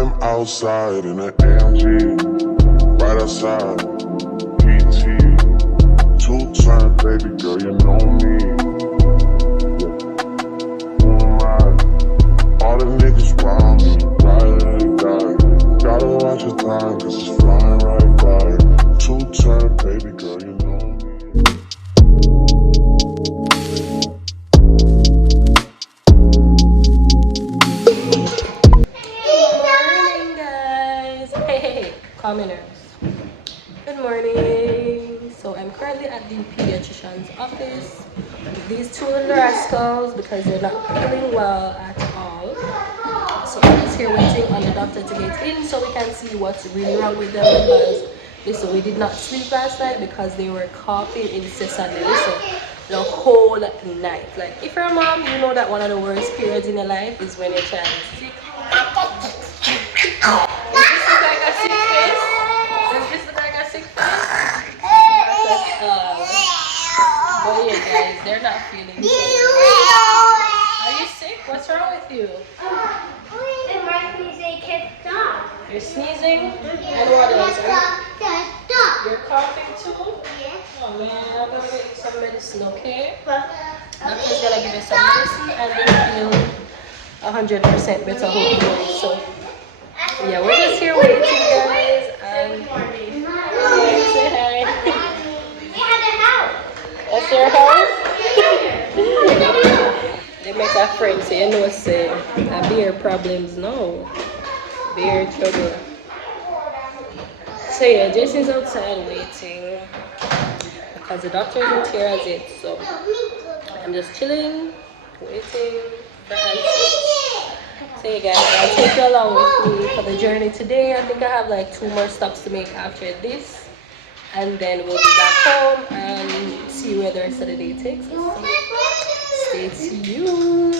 I'm outside in an AMG, right outside, PT. 2-turn, baby girl, you know me. Who am I? All the niggas round me, ride or die. Gotta watch your time, cause it's flying right by. 2-turn, baby girl, you know me. Commoners. Good morning. So I'm currently at the pediatrician's office with these two little rascals because they're not feeling well at all. So I'm just here waiting on the doctor to get in so we can see what's really wrong with them, because listen, we did not sleep last night because they were coughing incessantly. Listen, the whole night. Like, if you're a mom, you know that one of the worst periods in your life is when your child is sick. But yeah, guys, they're not feeling good. Are you sick? What's wrong with you? You're sneezing? And what else? You're coughing too? Oh man, I'm gonna get you some medicine, okay? Doctor's gonna give you some medicine and you'll feel 100% better hopefully. So yeah, we're just here waiting, guys. And say hi. That's your house? They make a friend say, you know, say, I bear problems now. Bear trouble. So yeah, Jason's outside waiting because the doctor isn't here as yet. So I'm just chilling, waiting for answers. So yeah guys, I'll take you along with me for the journey today. I think I have like 2 more stops to make after this. And then we'll be back home and see where the rest of the day takes us. So stay tuned.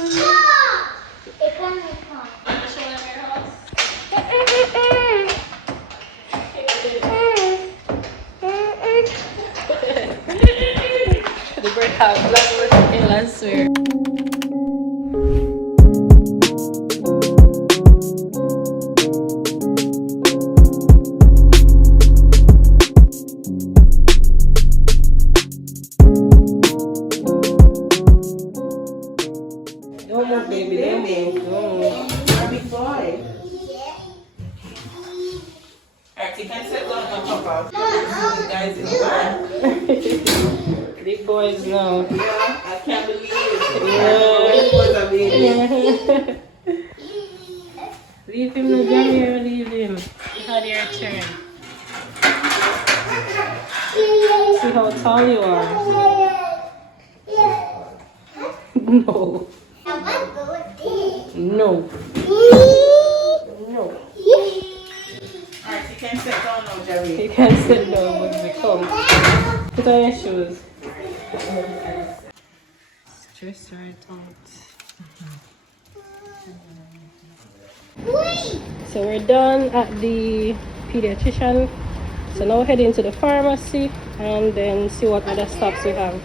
The break out, blood work in last swear. Don't move, baby. Don't move. Don't move. Big boy. Alright, you can sit down and jump out. Guys in the back. Big boys now. Yeah, I can't believe it. Yeah. Leave him, no Jamie, leave him. You had your turn. See how tall you are. No. No. No. Alright, you can sit down now, Jerry. You can sit down when we come. Put on your shoes. Stress right out. So we're done at the pediatrician. So now we're heading to the pharmacy and then see what other stops we have.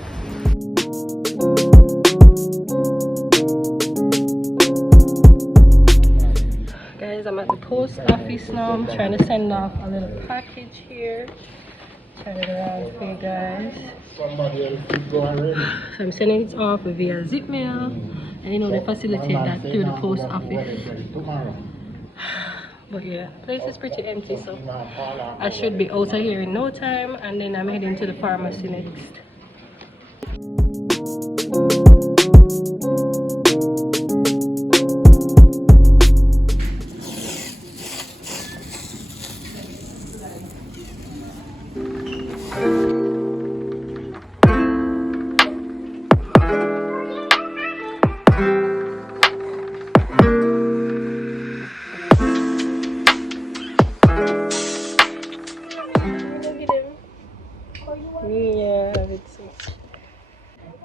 Guys, I'm at the post office now. I'm trying to send off a little package here. Turn it around for you guys. So I'm sending it off via zip mail, and you know they facilitate that through the post office. But yeah, place is pretty empty, so I should be out of here in no time, and then I'm heading to the pharmacy next.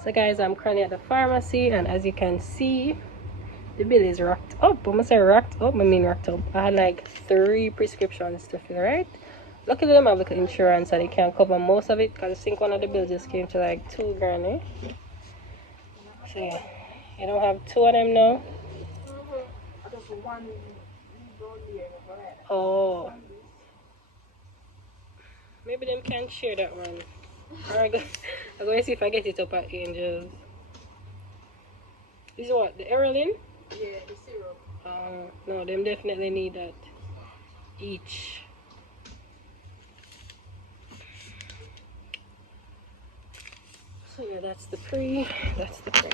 So guys, I'm currently at the pharmacy, and as you can see, the bill is racked up. I'm gonna say racked up, I mean racked up. I had like 3 prescriptions to fill, right? Luckily them have like insurance and they can cover most of it, because I think one of the bills just came to like 2 grand, eh? So yeah, you don't have 2 of them now? I just one down here. Oh. Maybe them can share that one. I'm going to see if I get it up at Angels. This is what? The Aerolin? Yeah, the syrup. No, them definitely need that. Each. So yeah, that's the pre. That's the pre.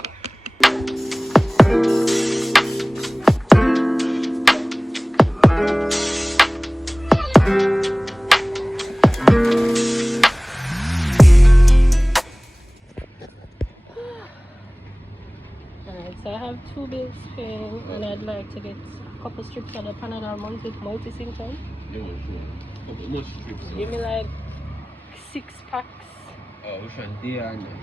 Alright, so I have 2 bills paying and I'd like to get a couple strips of the Panadol multi-symptom. Yeah, sure. How much strips? Give me like 6 packs. Oh, which one? Day or night?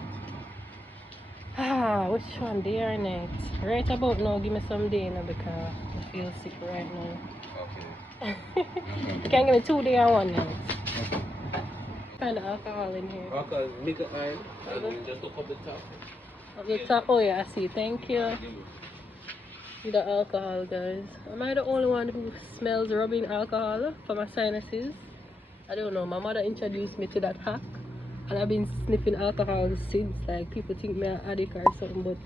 Which one? Day or night? Right about now, give me some day now because I feel sick right now. Okay. You can give me 2 day and 1 night. Okay. Find the alcohol in here. Because nigga iron, and then just look up the top. Up the top, oh yeah, I see. Thank you. With the alcohol, guys. Am I the only one who smells rubbing alcohol for my sinuses? I don't know. My mother introduced me to that hack, and I've been sniffing alcohol since. Like, people think me an addict or something, but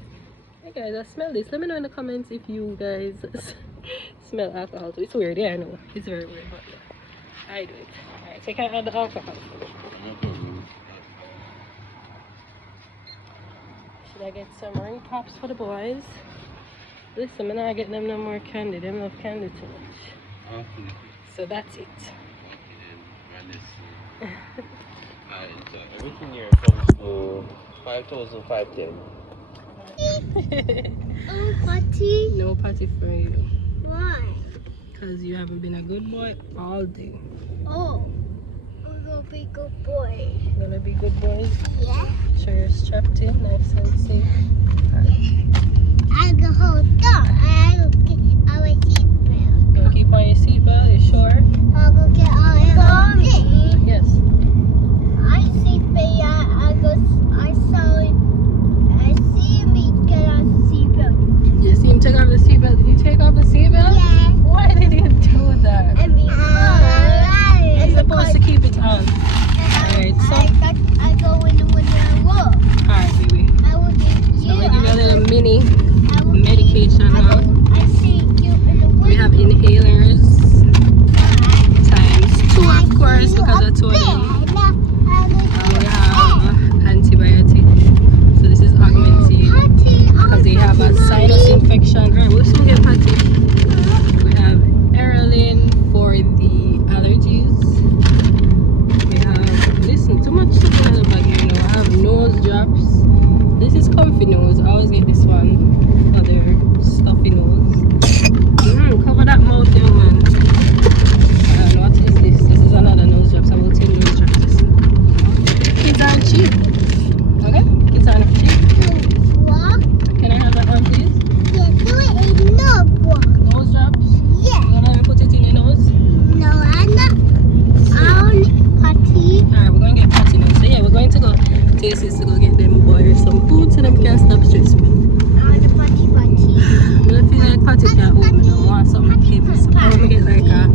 hey guys, I smell this. Let me know in the comments if you guys smell alcohol too. It's weird, yeah, I know. It's very weird, but yeah, I do it. Alright, so I can add the alcohol. Should I get some ring pops for the boys? Listen, I'm not getting them no more candy. They love candy too much. Okay. So that's it. Everything here comes to 5,510. Party? No party for you. Why? Because you haven't been a good boy all day. Oh, I'm gonna be a good boy. Gonna be good boys. Yeah? Sure you're strapped in, nice and safe. I go hold on. I will get our seatbelt. Gonna keep on your seatbelt, you sure? I will get our seatbelt. Yes. I seatbelt. I saw it. I see me get our seatbelt. You see him take off the seatbelt. Did you take off the seatbelt? Yeah. Why did you do that? And because You're supposed to keep it on. Alright, so. I go in the window and walk. Alright, baby. I will give you. So I'm gonna give you a little mini I will medication now. I see you in the window. We have inhalers times 2, of course, because I told him. We have antibiotic. So this is augmentin because they have a sinus infection. Alright, we'll soon get patty. We have Aerolin for the allergies. We have, listen, too much stuff in the bag here now. I have nose drops. This is comfy nose. I always get this one. Other stuffy nose. Cover that mouth, young man. And what is this? This is another nose drops. I will take nose drops. Kids aren't cheap. Okay? Kids aren't cheap. What? Can I have that one, please? Yeah, do it in no book. Nose drops? Yeah. You gonna put it in your nose? No, I'm not. I only party. Alright, we're going to get patty now. So yeah, we're going to go Tastes to go get them boys some food so them can stop stress me. I want a party. I don't feel like patty can't hold me. I want something heavy. So I want to get like a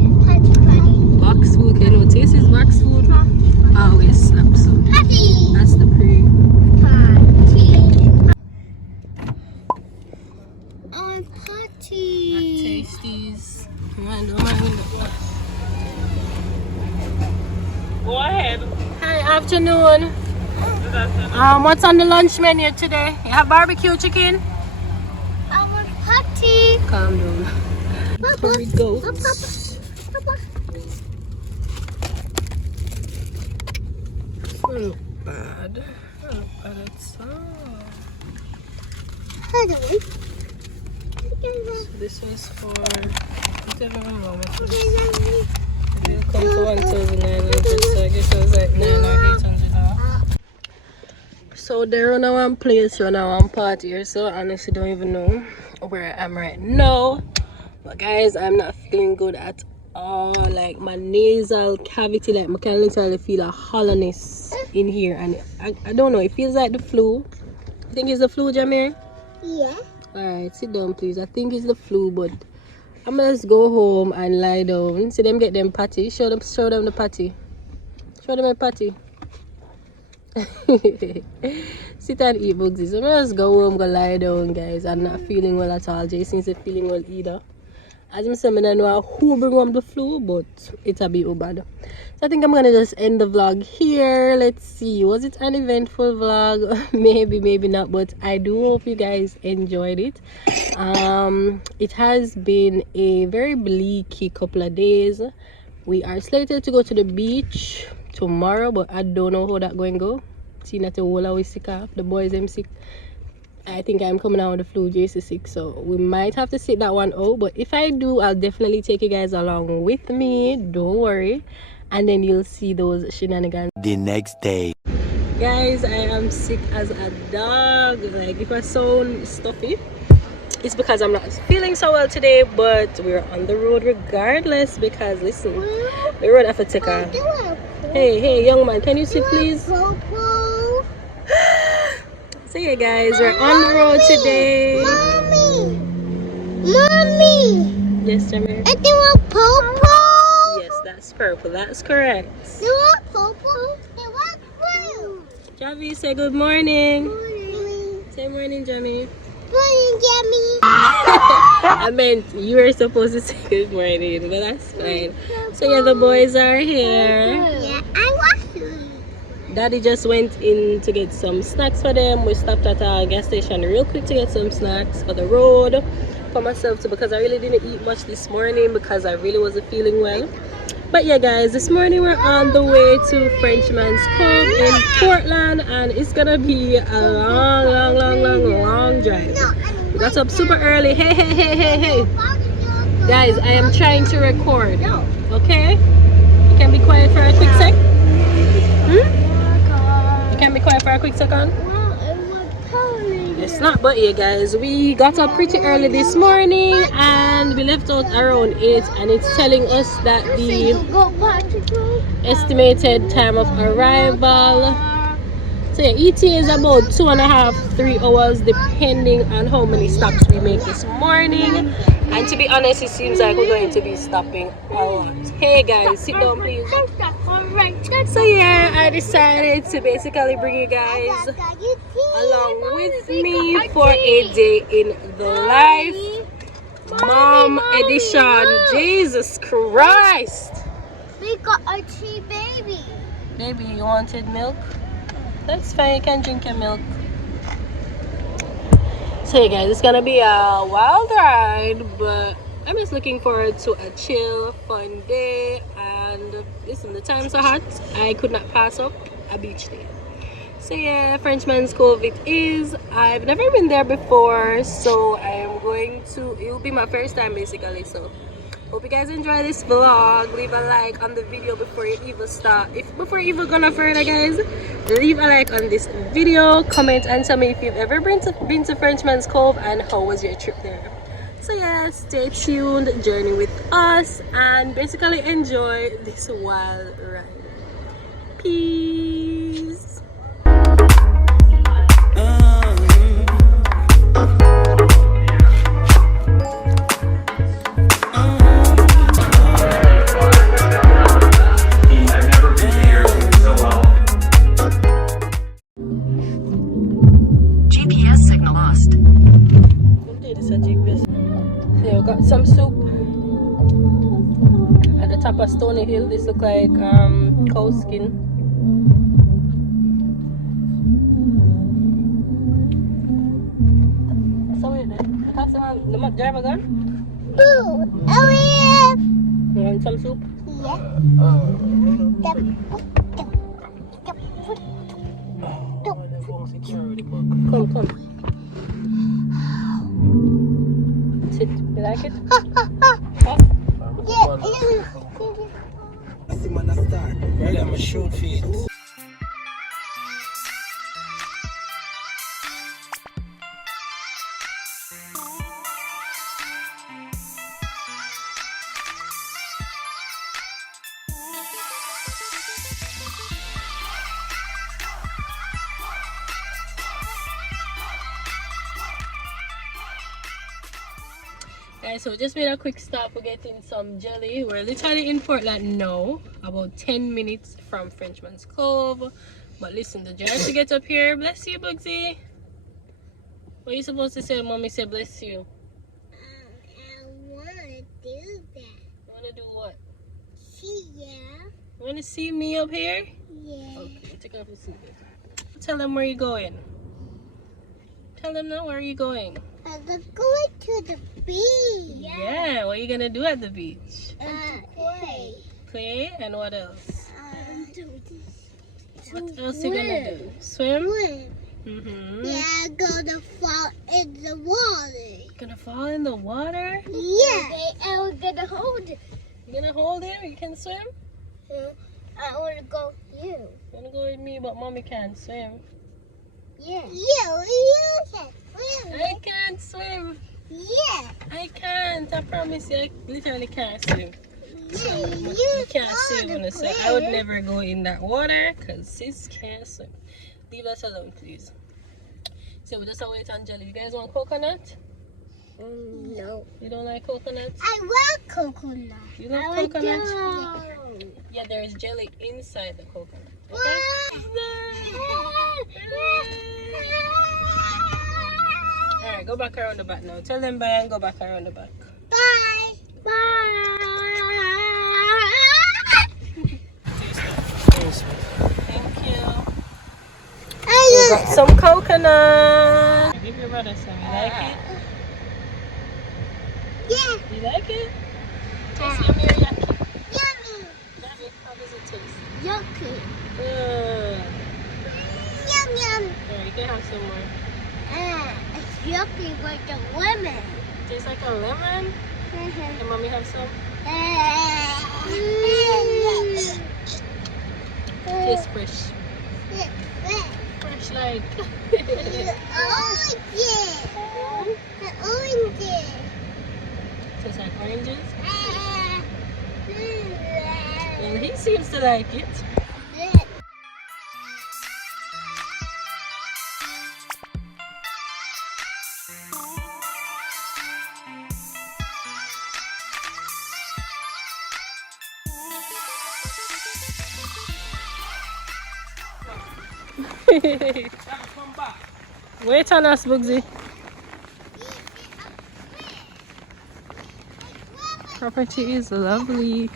box food. You know, Tastes box food always slap. So that's the pre. On party. Tasties. Don't mind Go ahead. Hi, afternoon. What's on the lunch menu today? You have barbecue chicken? I want party. Calm down. Here we go. Papa. Not bad. Not bad at all. Hold on. So this was for whatever it will come to 1,900, so I guess it was like 900 or 800 now. So they're on one place, on one party here, so I honestly don't even know where I am right now. But guys, I'm not feeling good at all. Like my nasal cavity, like I can literally feel a hollowness in here, and I don't know, it feels like the flu. I think it's the flu, Jamir? Yeah. Alright, sit down please. I think it's the flu, but I'm gonna just go home and lie down. See them get them patty. Show them the patty. Show them a patty. Sit and eat bugsy. So I'm gonna just go home, go lie down, guys. I'm not feeling well at all. Jason isn't feeling well either. As I said, I don't know who bring on the flu, but it's a bit bad. So I think I'm gonna just end the vlog here. Let's see, was it an eventful vlog? maybe not, but I do hope you guys enjoyed it. It has been a very bleaky couple of days. We are slated to go to the beach tomorrow, but I don't know how that's going to go. Seeing that the whole are sick off, the boys them sick. I think I'm coming out with the flu, JC sick, so we might have to sit that one out. But if I do, I'll definitely take you guys along with me. Don't worry. And then you'll see those shenanigans the next day. Guys, I am sick as a dog. Like, if I sound stuffy, it's because I'm not feeling so well today, but we're on the road regardless. Because listen, the road have to take a... Hey, young man, can you sit please? So yeah, guys, we're on the road today. Mommy! Yes, Jamie? I do a purple! Yes, that's purple. That's correct. Do a purple? Do a blue? Javi, say good morning. Morning. Say morning, Jamie. Morning, Jamie. I meant you were supposed to say good morning, but that's fine. So yeah, the boys are here. Yeah, I want to. Daddy just went in to get some snacks for them. We stopped at a gas station real quick to get some snacks for the road, for myself too, because I really didn't eat much this morning because I really wasn't feeling well. But yeah, guys, this morning we're on the way to Frenchman's Cove in Portland, and it's gonna be a long drive. We got up super early. Hey, guys, I am trying to record. Okay, you can be quiet for a quick sec. You can be quiet for a quick second. It's not, but yeah, guys, we got up pretty early this morning and we left out around 8, and it's telling us that the estimated time of arrival, so yeah, ETA is about 2.5-3 hours depending on how many stops we make this morning. And to be honest, it seems like we're going to be stopping a lot. Hey guys, sit down please. So yeah, I decided to basically bring you guys along with me for a day in the life. Mom edition. Jesus Christ. We got a tea baby. Baby, you wanted milk? That's fine, you can drink your milk. So hey guys, it's gonna be a wild ride, but I'm just looking forward to a chill, fun day. And listen, the times are hot. I could not pass up a beach day. So yeah, Frenchman's Cove it is. I've never been there before, so I am going to, it will be my first time basically. So hope you guys enjoy this vlog. Leave a like on the video before you even start. Before you even gonna further, guys, leave a like on this video, comment and tell me if you've ever been to Frenchman's Cove and how was your trip there. So yeah, stay tuned, journey with us, and basically enjoy this wild ride. Peace. GPS signal lost. Yeah, we got some soup at the top of Stony Hill. This look like cow skin. So wait, the taxi man, the driver gone? Boo! Oh yeah! You want some soup? Come. Sit. You like it? Guys, so just made a quick stop. We're getting some jelly. We're literally in Portland now, about 10 minutes from Frenchman's Cove. But listen, the drive to get up here. Bless you, Bugsy. What are you supposed to say? Mommy said bless you. I want to do that. You want to do what? See ya. You want to see me up here? Yeah. Okay, take off your seatbelt. Tell them where you're going. Tell them now where you're going. I'm going to the beach. Yeah, what are you going to do at the beach? Play. Play, and what else? What Swim. else are you going to do? Swim? Swim. Mm-hmm. Yeah, I'm gonna fall in the water. Gonna fall in the water? Yeah. And we're gonna hold it. You gonna hold it? You can swim? I wanna go you. You wanna go with me, but mommy can't swim. Yeah. You can swim. I can't swim. Yeah. I can't. I promise you, I literally can't swim. So, You you can't saw swim the on the swim. I would player. never go in that water because sis can't swim. Leave us alone, please. So we just wait on jelly. You guys want coconut? No. You don't like coconut? I want coconut. You love coconut? Yeah, there is jelly inside the coconut. Okay? Alright, go back around the back now. Tell them bye and go back around the back. Bye. Bye. Thank you. I Got some coconut. Give your brother some. You like it? Yeah. You like it? Tastes yummy or yucky? Yummy. Yummy. How does it taste? Yucky. Alright, Yum yum. you can have some more. It's yucky with the lemon. Tastes like a lemon. Can mommy have some? Tastes fresh. Fresh like. Orange. Tastes like oranges. Well, he seems to like it. Wait on us, Bugsy. Property is lovely.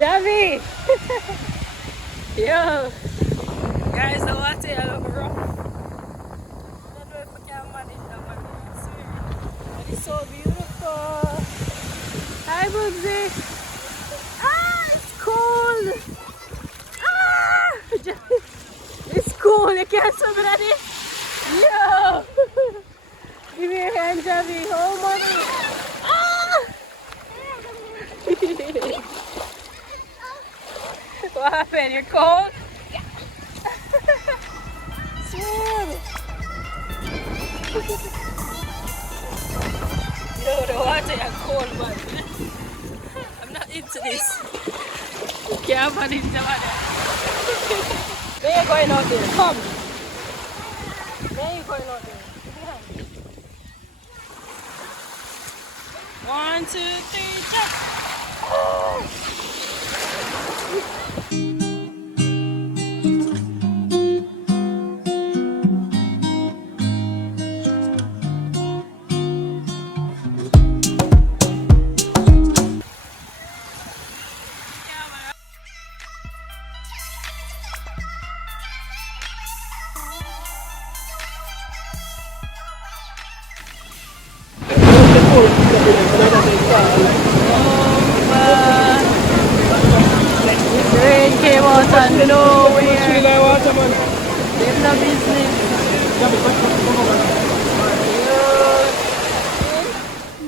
Davi! Yo! Guys, the water is a little rough. I don't know if we can manage that one, I swear. But it's so beautiful. Hi, Bugsy! Ah, it's cold! Ah! It's cold, you can't swim in it. Yo! Give me your hand, Javi. Oh, mommy! Ah! What happened? You're cold? Swim! Yo, the water is cold, man. I'm not into this. You can't manage the water. Where are you going out there? Come! Where are you going out there? Behind. 1, 2, 3, jump! Oh! Rain came out of nowhere. There's no business.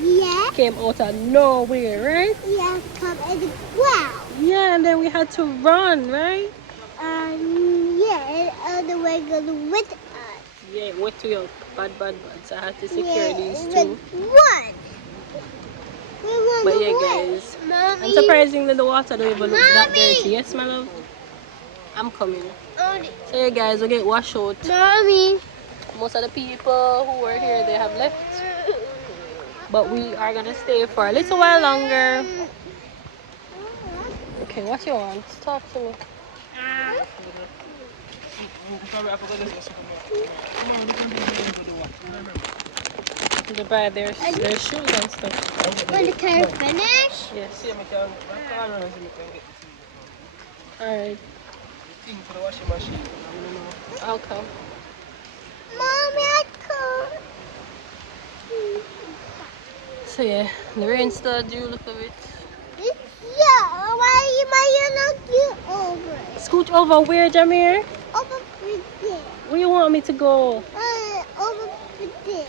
Yeah. Came out of nowhere, right? Yeah, come in the ground. Yeah, and then we had to run, right? Yeah, and other way goes with us. Yeah, wet to you. Bad. So I had to secure these two. What? But yeah, guys. Mommy. And surprisingly, the water don't even look that Mommy. dirty. Yes, my love? I'm coming. Mommy. So yeah, guys, we'll get washed out. Mommy. Most of the people who were here, they have left. But we are going to stay for a little while longer. Okay, what you want? Talk to me. To buy their shoes and stuff. When the car finish? Yes. Alright. I'll come. Mommy, I can't. So yeah, the rain started, you look at it. Yeah, why you not get over? Scoot over where, Jamir? Over there. Where you want me to go? Over there.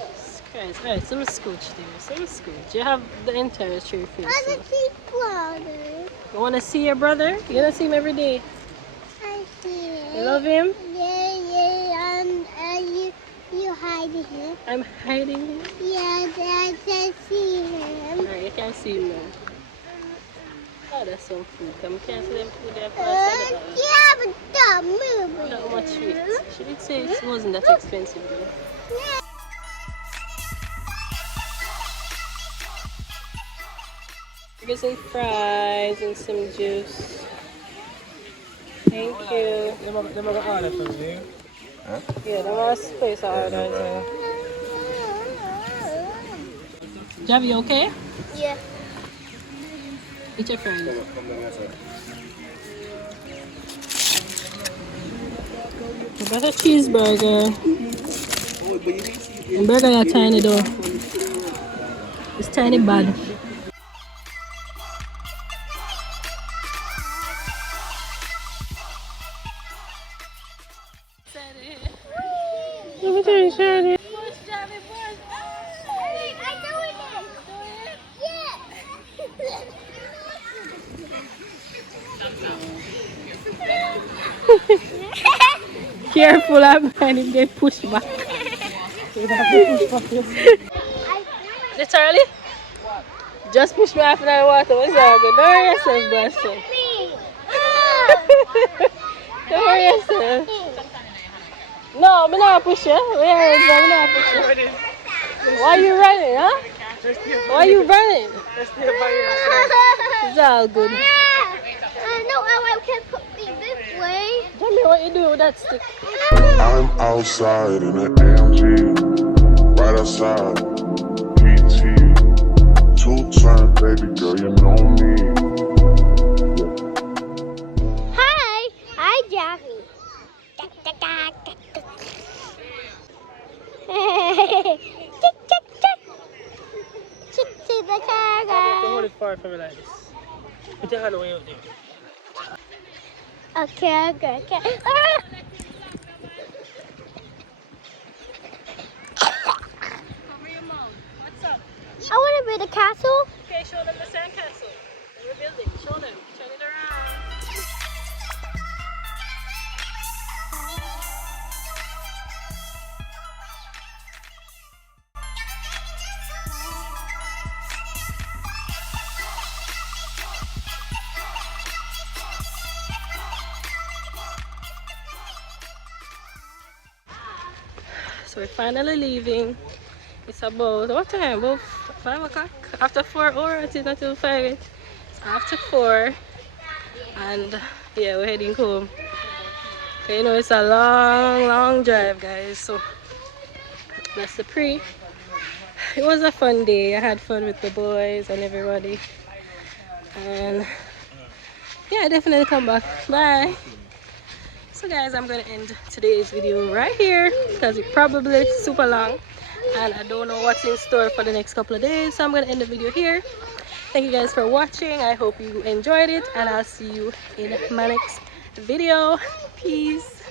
Christ. Alright, some scooch there. Some scooch. You have the entire tree for I yourself. want to see brother. You want to see your brother? You don't see him every day. I see him. You love him? Yeah, you hiding him. I'm hiding him. Yeah, I can see him. Alright, you can see him now. Oh, that's some food. Come cancel them food there for us. Yeah, but stop moving. Not much sweet. She did say it wasn't that expensive though. Yeah. We get some fries and some juice. Thank you. Them are order for me. Yeah, that was place I ordered. Javi, you okay? Yeah. Eat your fries. I got a cheeseburger. The burger is tiny though. It's tiny bad. Careful, I'm trying to get pushed back. Literally? Just push me off in the water. What's that good? Don't worry yourself, Boston. Don't worry yourself. No, I'm not push you. I'm not push you. Why are you running, huh? Why are you running? It's all good. No, I can put me this way. Tell me what you do with that stick. I'm outside in an AMG, right outside, PT, two-time baby girl, you know me. Hi, Javi. Chick to the car, guys. Hold it far from me like this. Put your hand away out there. Okay. Ah! Cover your mouth. What's up? I want to build a castle. Okay, show them the sandcastle. We're building. Show them. Turn it around. So we're finally leaving. It's about what time? About 5 o'clock? After 4 or it's not till 5 yet. It's after 4. And yeah, we're heading home. Okay, you know it's a long drive, guys. So that's the pre. It was a fun day. I had fun with the boys and everybody. And yeah, definitely come back. Bye. So guys, I'm gonna end today's video right here because it's probably super long and I don't know what's in store for the next couple of days, so I'm gonna end the video here. Thank you guys for watching. I hope you enjoyed it and I'll see you in my next video. Peace.